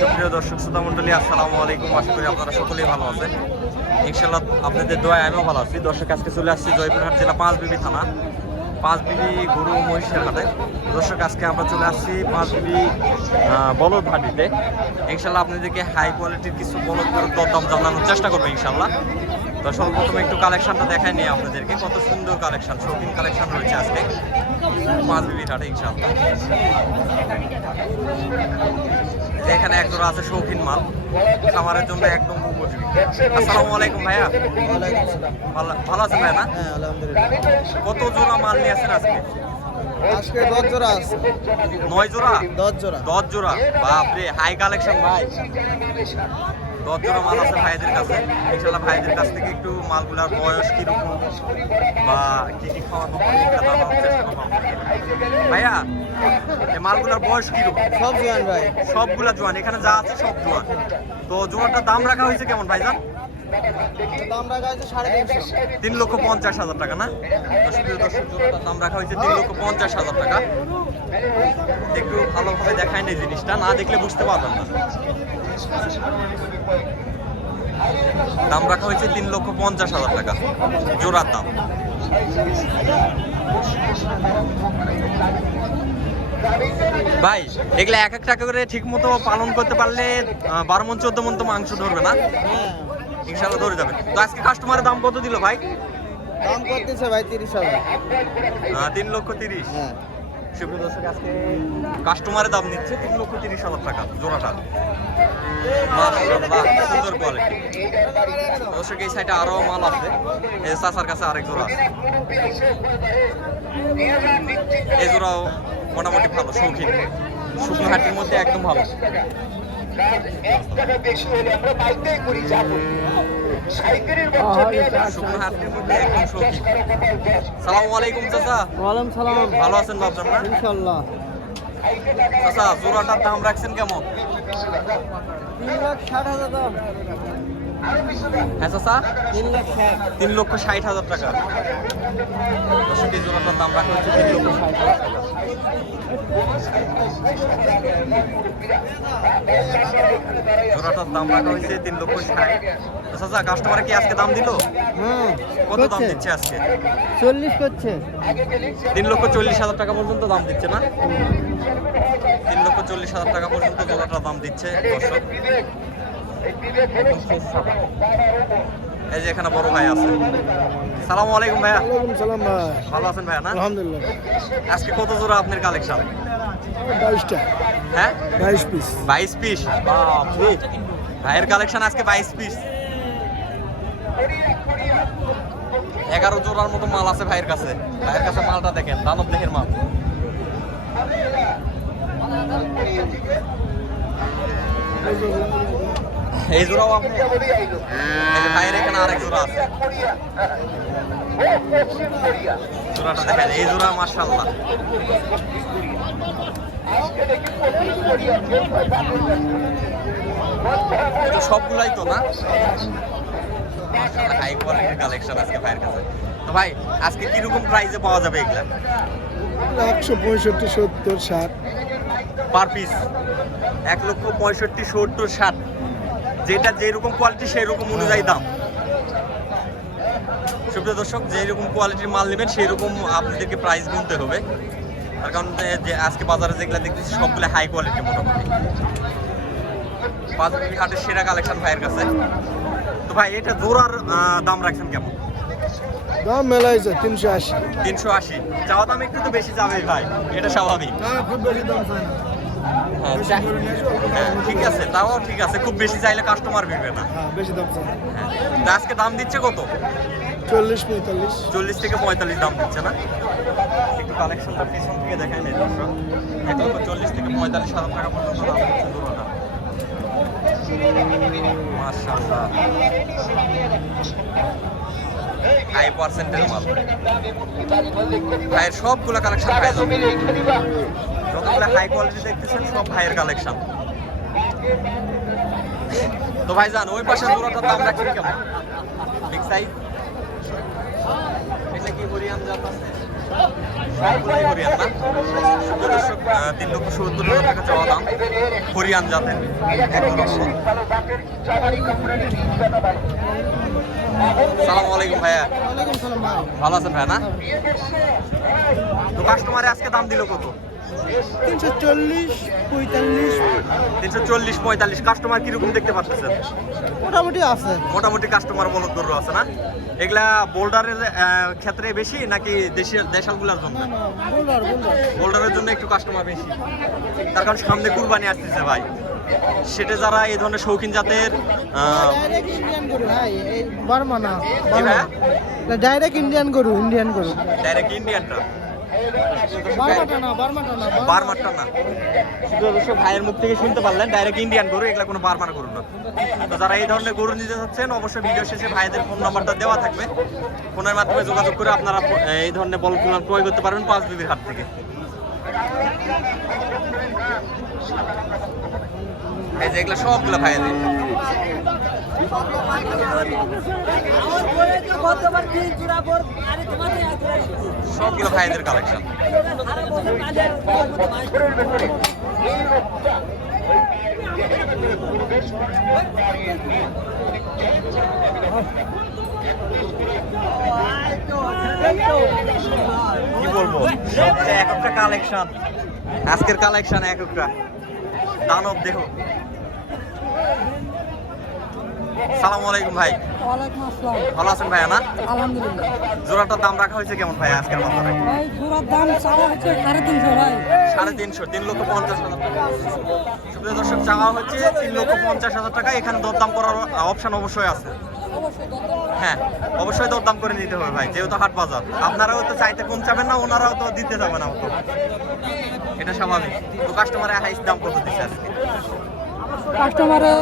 সুপ্রিয় দর্শক শ্রোতা মণ্ডলী, আসসালামু আলাইকুম। আশা করি আপনারা সকলেই ভালো আছেন। ইনশাআল্লাহ আপনাদের দোয়ায় আমিও ভালো আছি। দর্শক, আজকে চলে আসছি জয়পুরহাট জেলা পাঁচবিবি থানা, পাঁচবিবি গরু মহিষের হাটে। দর্শক, আজকে আমরা চলে আসছি পাঁচবিবি বলদ হাটিতে। ইনশাআল্লাহ আপনাদেরকে হাই কোয়ালিটির কিছু বলদ গরুর দরদাম জানানোর চেষ্টা করবো ইনশাআল্লাহ। তো সর্বপ্রথমে একটু কালেকশনটা দেখাই নিই আপনাদেরকে, কত সুন্দর কালেকশন, শৌখিন কালেকশন রয়েছে আজকে পাঁচবিবির হাটে ইনশাআল্লাহ। এখানে একজোড়া আছে শৌখিন মাল, খামারের জন্য একদম উপযোগী। আসসালামু আলাইকুম ভাইয়া। ভালো আছেন ভাই? না, হ্যাঁ আলহামদুলিল্লাহ। কত জোড়া মাল নিয়ে আসেন আজকে? আজকে 10 জোড়া আছে। 9 জোড়া? 10 জোড়া। 10 জোড়া, বাপরে, হাই কালেকশন ভাই। 10 জোড়া মাল আছে ভাইদের কাছে। ইনশাআল্লাহ ভাইদের কাছ থেকে একটু মালগুলার বয়স কিরকম বা কি কি খাওয়ানো হয় এটা জানার চেষ্টা করবো আপনাদেরকে। ভাইয়া, এই মালগুলার বয়স কিরকম? সব জোয়ান ভাই। সবগুলা জোয়ান, এখানে যা আছে সব জোয়ান। তো জোয়ানটার দাম রাখা হয়েছে কেমন ভাইজান? দাম রাখা হয়েছে 3.5। 3,50,000 টাকা না? দর্শক, জোড়াটার দাম রাখা হয়েছে 3,50,000 টাকা। একটু ভালোভাবে দেখায় না জিনিসটা, না দেখলে বুঝতে পারবেন না। দাম রাখা হয়েছে 3,50,000 টাকা জোড়ার দাম। ভাই, এগুলা এক এক টাকা করে ঠিক মতো পালন করতে পারলে 12 মণ 14 মণ তো মাংস ধরবে না? ইনশাআল্লাহ ধরে যাবে। তো আজকে কাস্টমারের দাম কত দিল ভাই? দাম করতেছে ভাই 30,000। 3,30,000। হ্যাঁ। সুপ্রিয় দর্শক, আজকে কাস্টমারের দাম নিচ্ছে 3,30,000 টাকা জোড়াটা। মাশাআল্লাহ, সুন্দর কোয়ালিটি। দর্শক, এই সাইডে আরো মাল আছে। এই চাচার কাছে আরেক জোড়া আছে। এই জোড়াও মোটামুটি ভালো, শৌখিন, শুকনো হাটির মধ্যে একদম ভালো। শুকনো হাটির মধ্যে একদম শৌখিন। সালামু আলাইকুম চাচা। ওয়ালাইকুম সালাম। ভালো আছেন বাপ আপনারা? ইনশাআল্লাহ। চাচা, জোড়াটার দাম রাখছেন কেমন? 3,60,000 দাম। হ্যাঁ চাচা, 3,60,000। 3,60,000 টাকা। দর্শক, এই জোড়াটার দাম রাখা হচ্ছে 3,60,000 টাকা। জোড়াটার দাম রাখা হয়েছে 3,60,000। চাচা, কাস্টমারে কি আজকে দাম দিল? হ্যাঁ। কত দাম দিচ্ছে আজকে? 40 করছে। 3,40,000 টাকা পর্যন্ত দাম দিচ্ছে না? 3,40,000 টাকা পর্যন্ত জোড়াটার দাম দিচ্ছে দর্শক। এই যে এখানে বড় ভাই আছে। সালামু আলাইকুম ভাইয়া। ওয়ালাইকুম সালাম ভাই। ভালো আছেন ভাইয়া? না, আলহামদুলিল্লাহ। আজকে কত জোড়া আপনার কালেকশন? 22টা। হ্যাঁ, 22 পিস। 22 পিস। বাপরে, ভাইয়ের কালেকশন আজকে 22 পিস। 11 জোড়ার মতো মাল আছে ভাইয়ের কাছে। ভাইয়ের কাছে মালটা দেখেন, দানব দেহের মাল। এই জোড়াও আপনি, এই যে ভাইয়ের এখানে আরেক জোড়া আছে। জোড়াটা দেখেন, এই জোড়া মাশাআল্লাহ। এটা সবগুলাই তো না? হাই কোয়ালিটির কালেকশন আজকে ভাইয়ের কাছে। তো ভাই, আজকে কিরকম প্রাইসে পাওয়া যাবে এগুলা? 165, 70, 60। Per piece 1,65,000, 70, 60। যেটা যেরকম কোয়ালিটি সেই রকম অনুযায়ী দাম। সুপ্রিয় দর্শক, যেরকম কোয়ালিটির মাল নেবেন সেই রকম আপনাদেরকে প্রাইস গুনতে হবে। তার কারণ যে আজকে বাজারে যেগুলো দেখতেছি সবগুলো হাই কোয়ালিটি মোটামুটি। পাঁচবিবি হাটের সেরা কালেকশন ভাইয়ের কাছে। তো ভাই, এটা জোড়ার দাম রাখছেন কেমন? দাম মেলাইছে 380। 380। চাওয়া দাম একটু তো বেশি যাবে ভাই, এটা স্বাভাবিক। না, খুব বেশি দাম চাই না। হ্যাঁ, ঠিক আছে, তাও ঠিক আছে। খুব বেশি চাইলে কাস্টমার ভিড়বে না। হ্যাঁ, বেশি দাম চাই। হ্যাঁ, তা আজকে দাম দিচ্ছে কত? 40, 45। 40 থেকে 45 দাম দিচ্ছে না? একটু কালেকশনটা পিছন থেকে দেখাই নেই দর্শক। 1,40,000 থেকে 45,000 টাকা পর্যন্ত দাম দিচ্ছে জোড়াটা। মাশাআল্লাহ, হাই পার্সেন্টের মাল। ভাইয়ের সবগুলো কালেকশন পাই যাবেন। যতগুলো হাই কোয়ালিটি দেখতেছেন সব ভাইয়ের কালেকশন। তো ভাইজান, ওই পাশে জোড়াটার দাম রাখছেন কেমন? বিগ সাইজ, এটা কি হরিয়ান জাত আছে? সম্পূর্ণ হরিয়ান না সুপ্রিয় দর্শক 3,70,000 টাকা চাওয়া দাম হরিয়ান জাতের একদম। সালামু আলাইকুম ভাইয়া, ওয়ালাইকুম সালাম ভাই। ভালো আছেন ভাইয়া না? তো কাস্টমারে আজকে দাম দিল কত? 340, 45 340-45। কাস্টমার কিরকম দেখতে পাচ্ছেন? মোটামুটি আছে। মোটামুটি কাস্টমার বলদ গরু আছে না? এগুলা বোল্ডারের ক্ষেত্রে বেশি নাকি দেশালগুলার জন্য? বোল্ডার বোল্ডারের জন্য একটু কাস্টমার বেশি, তার কারণ সামনে কুরবানি আসতেছে ভাই। সেটা যারা এই ধরনের শৌখিন জাতের ডাইরেক্ট ইন্ডিয়ান গরু ভাই, এই বার্মা না। কি ভাইয়া? ডাইরেক্ট ইন্ডিয়ান গরু। ডাইরেক্ট ইন্ডিয়ানটা, বার্মাটা না। বার্মারটা না। শুধু অবশ্য ভাইয়ের মুখ থেকে শুনতে পারলেন ডাইরেক্ট ইন্ডিয়ান গরু, এগুলা কোনো বার্মার গরু না। তো যারা এই ধরনের গরু নিতে চাচ্ছেন অবশ্যই ভিডিও শেষে ভাইদের ফোন নাম্বারটা দেওয়া থাকবে, ফোনের মাধ্যমে যোগাযোগ করে আপনারা এই ধরনের বলদগুলো ক্রয় করতে পারবেন 5 বিবির হাট থেকে। এই যে এগুলো সবগুলো ভাইদের, সবগুলো ভাইদের কালেকশন। কি বলবো, সবচেয়ে এক একটা কালেকশন, আজকের কালেকশন এক একটা দানব। দেখো, সালামু আলাইকুম ভাই, ওয়ালাইকুম আসসালাম। ভালো আছেন ভাইয়া না? আলহামদুলিল্লাহ। জোড়াটার দাম রাখা হয়েছে কেমন ভাই আজকের বাজারে? ভাই জোড়ার দাম চাওয়া হচ্ছে 350 ভাই। 350, 3,50,000 টাকা। সুপ্রিয় দর্শক, চাওয়া হচ্ছে 3,50,000 টাকা। এখানে দরদাম করার অপশন অবশ্যই আছে। হ্যাঁ, অবশ্যই দরদাম করে নিতে হবে ভাই, যেহেতু হাট বাজার। আপনারাও তো চাইতে কম চাবেন না, ওনারাও তো দিতে যাবে না অত, এটা স্বাভাবিক। তো কাস্টমারে হাইস্ট দাম কত দিচ্ছে আজকে? কাস্টমারে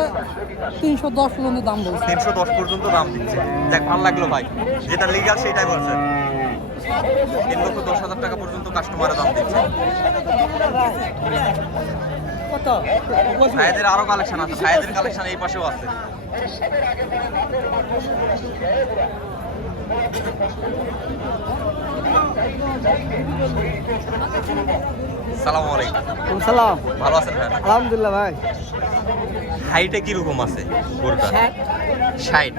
310 পর্যন্ত দাম বলছে। 310 পর্যন্ত দাম দিচ্ছে। দেখ, ভালো লাগলো ভাই, যেটা লিগাল সেটাই বলছেন। 3,10,000 টাকা পর্যন্ত কাস্টমারে দাম দিচ্ছে। ভাইদের আরো কালেকশন আছে, ভাইদের কালেকশন এই পাশেও আছে। সালামু আলাইকুম, সালাম। ভালো আছেন ভাই? আলহামদুলিল্লাহ ভাই। হাইটে কিরকম আছে গরুটা? 60।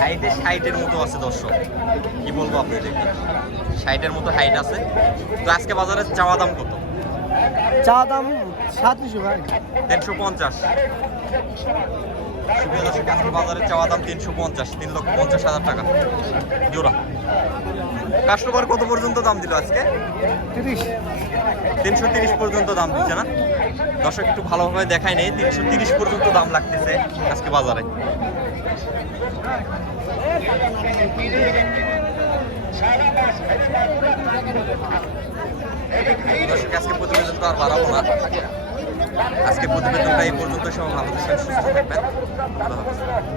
হাইটে 60-এর মতো আছে দর্শক, কি বলবো আপনাদেরকে, 60-এর মতো হাইট আছে। তো আজকে বাজারে চাওয়া দাম কত? চা দাম 700 ভাই। 350। সুপ্রিয় দর্শক, আজকে বাজারে চাওয়া দাম 350, 3,50,000 টাকা জোড়া। কাস্টমার কত পর্যন্ত দাম দিল আজকে? 30। 330 পর্যন্ত দাম দিচ্ছে না দর্শক? একটু ভালোভাবে দেখাই নেই, 330 পর্যন্ত দাম লাগতেছে আজকে বাজারে। দর্শক, আজকে প্রতিবেদনটা আর বাড়াবো না, আজকে প্রতিবেদনটা এই পর্যন্ত। সব ভালো থাকবেন, সুস্থ থাকবেন, আল্লাহ হাফেজ।